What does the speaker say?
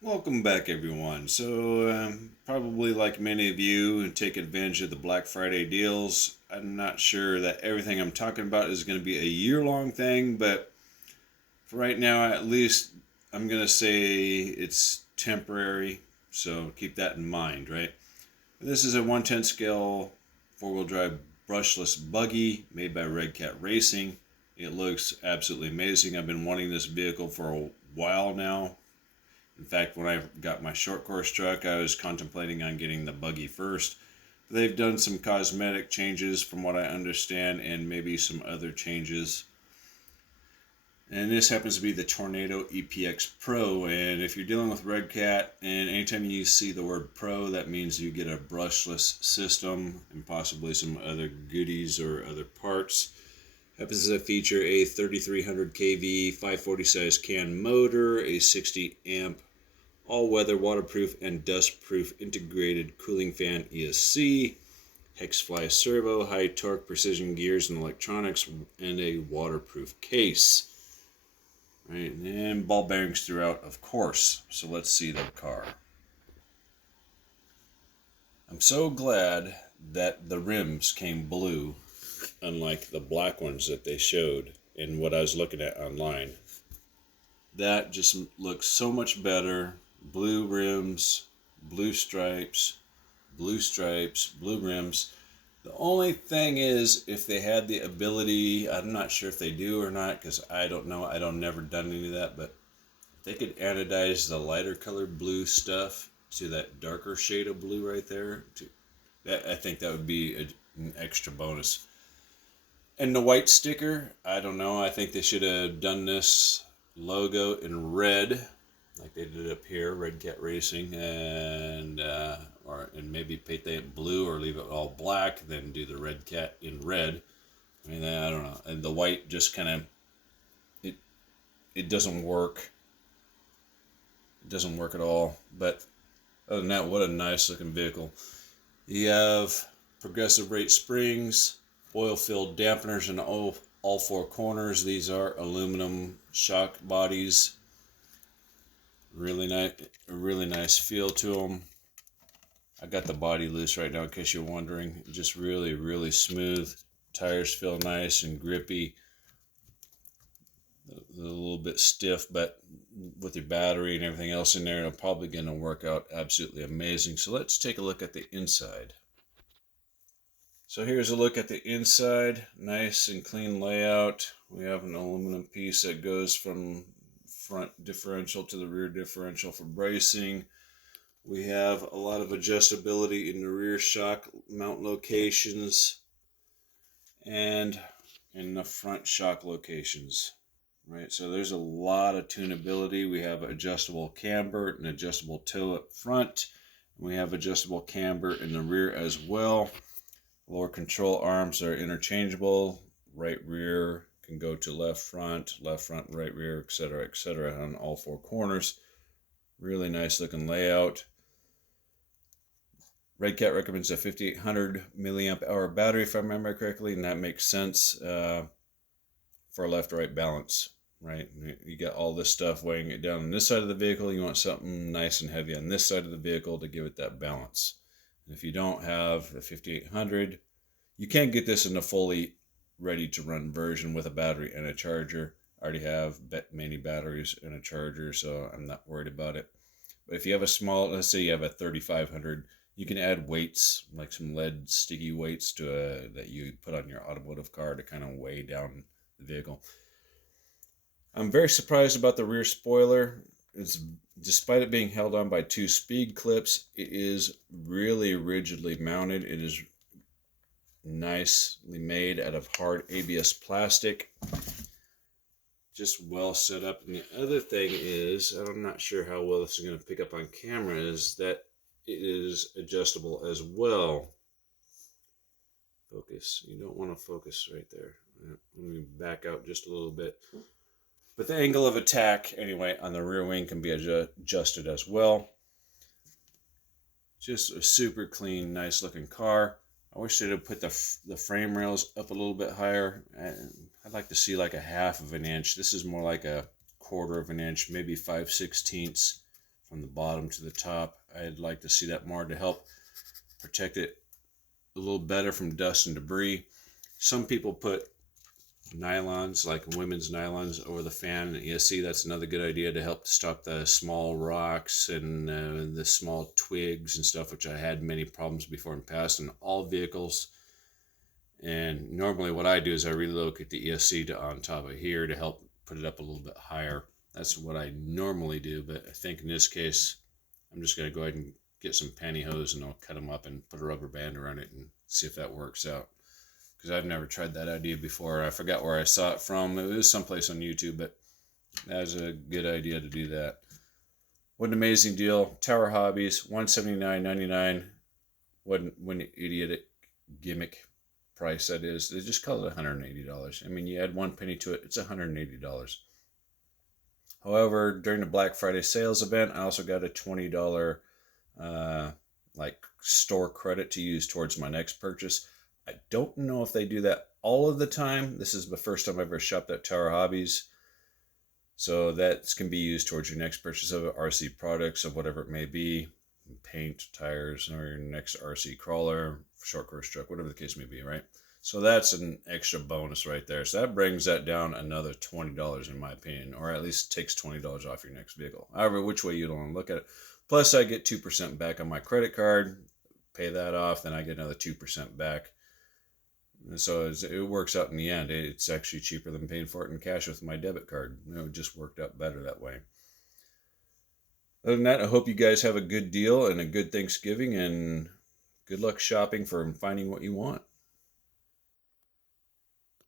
Welcome back, everyone. So, probably like many of you, take advantage of the Black Friday deals. I'm not sure that everything I'm talking about is going to be a year-long thing, but for right now, at least, I'm going to say it's temporary. So keep that in mind, right? This is a 1/10 scale four-wheel drive brushless buggy made by Redcat Racing. It looks absolutely amazing. I've been wanting this vehicle for a while now. In fact, when I got my short course truck, I was contemplating on getting the buggy first. They've done some cosmetic changes from what I understand and maybe some other changes. And this happens to be the Tornado EPX Pro. And if you're dealing with Redcat and anytime you see the word Pro, that means you get a brushless system and possibly some other goodies or other parts. Happens to feature a 3300 kV 540 size CAN motor, a 60 amp all-weather waterproof and dust-proof integrated cooling fan ESC, Hexfly servo, high torque precision gears and electronics, and a waterproof case. Right, and ball bearings throughout, of course. So let's see the car. I'm so glad that the rims came blue, unlike the black ones that they showed in what I was looking at online. That just looks so much better. Blue rims, blue stripes, blue rims. The only thing is, if they had the ability, I'm not sure if they do or not, because I don't know. I don't never done any of that, but if they could anodize the lighter colored blue stuff to that darker shade of blue right there, I think that would be an extra bonus. And the white sticker, I don't know. I think they should have done this logo in red, like they did up here, Redcat Racing, and maybe paint that blue or leave it all black, then do the Redcat in red. I mean, I don't know. And the white just kind of it it doesn't work. It doesn't work at all. But other than that, what a nice looking vehicle. You have progressive rate springs, oil-filled dampeners in all four corners. These are aluminum shock bodies. Really nice feel to them. I got the body loose right now in case you're wondering. Just really smooth. Tires feel nice and grippy. A little bit stiff, but with your battery and everything else in there, it'll probably going to work out absolutely amazing. So let's take a look at the inside. So here's a look at the inside. Nice and clean layout. We have an aluminum piece that goes from front differential to the rear differential for bracing. We have a lot of adjustability in the rear shock mount locations and in the front shock locations. Right, so there's a lot of tunability. We have adjustable camber and adjustable toe up front. We have adjustable camber in the rear as well. Lower control arms are interchangeable. Right rear can go to left front, right rear, etc. on all four corners. Really nice looking layout. Redcat recommends a 5800 milliamp hour battery, if I remember correctly, and that makes sense for left-right balance. Right, you got all this stuff weighing it down on this side of the vehicle. You want something nice and heavy on this side of the vehicle to give it that balance. And if you don't have a 5800, you can't get this in a fully ready to run version with a battery and a charger. I already have many batteries and a charger, so I'm not worried about it. But if you have a small, let's say you have a 3500, you can add weights, like some lead sticky weights that you put on your automotive car to kind of weigh down the vehicle. I'm very surprised about the rear spoiler. Despite it being held on by two speed clips, it is really rigidly mounted. It is nicely made out of hard ABS plastic. Just well set up. And the other thing is, I'm not sure how well this is going to pick up on camera, is that it is adjustable as well. Focus. You don't want to focus right there. Let me back out just a little bit. But the angle of attack, anyway, on the rear wing can be adjusted as well. Just a super clean, nice looking car. I wish they'd have put the frame rails up a little bit higher. I'd like to see like a half of an inch. This is more like a quarter of an inch, maybe 5/16 from the bottom to the top. I'd like to see that more to help protect it a little better from dust and debris. Some people put nylons, like women's nylons, over the fan and ESC. That's another good idea to help stop the small rocks and the small twigs and stuff, which I had many problems before in the past in all vehicles. And normally what I do is I relocate the ESC to on top of here to help put it up a little bit higher. That's what I normally do, but I think in this case, I'm just going to go ahead and get some pantyhose and I'll cut them up and put a rubber band around it and see if that works out. Because I've never tried that idea before. I forgot where I saw it from. It was someplace on YouTube, but that was a good idea to do that. What an amazing deal. Tower Hobbies, $179.99. What an idiotic gimmick price that is. They just call it $180. I mean, you add 1 penny to it, it's $180. However, during the Black Friday sales event, I also got a $20 like store credit to use towards my next purchase. I don't know if they do that all of the time. This is the first time I've ever shopped at Tower Hobbies. So that can be used towards your next purchase of RC products of whatever it may be. Paint, tires, or your next RC crawler, short course truck, whatever the case may be, right? So that's an extra bonus right there. So that brings that down another $20 in my opinion, or at least takes $20 off your next vehicle. However, which way you don't want to look at it. Plus I get 2% back on my credit card, pay that off, then I get another 2% back. So it works out in the end. It's actually cheaper than paying for it in cash with my debit card. It just worked out better that way. Other than that, I hope you guys have a good deal and a good Thanksgiving, and good luck shopping for finding what you want.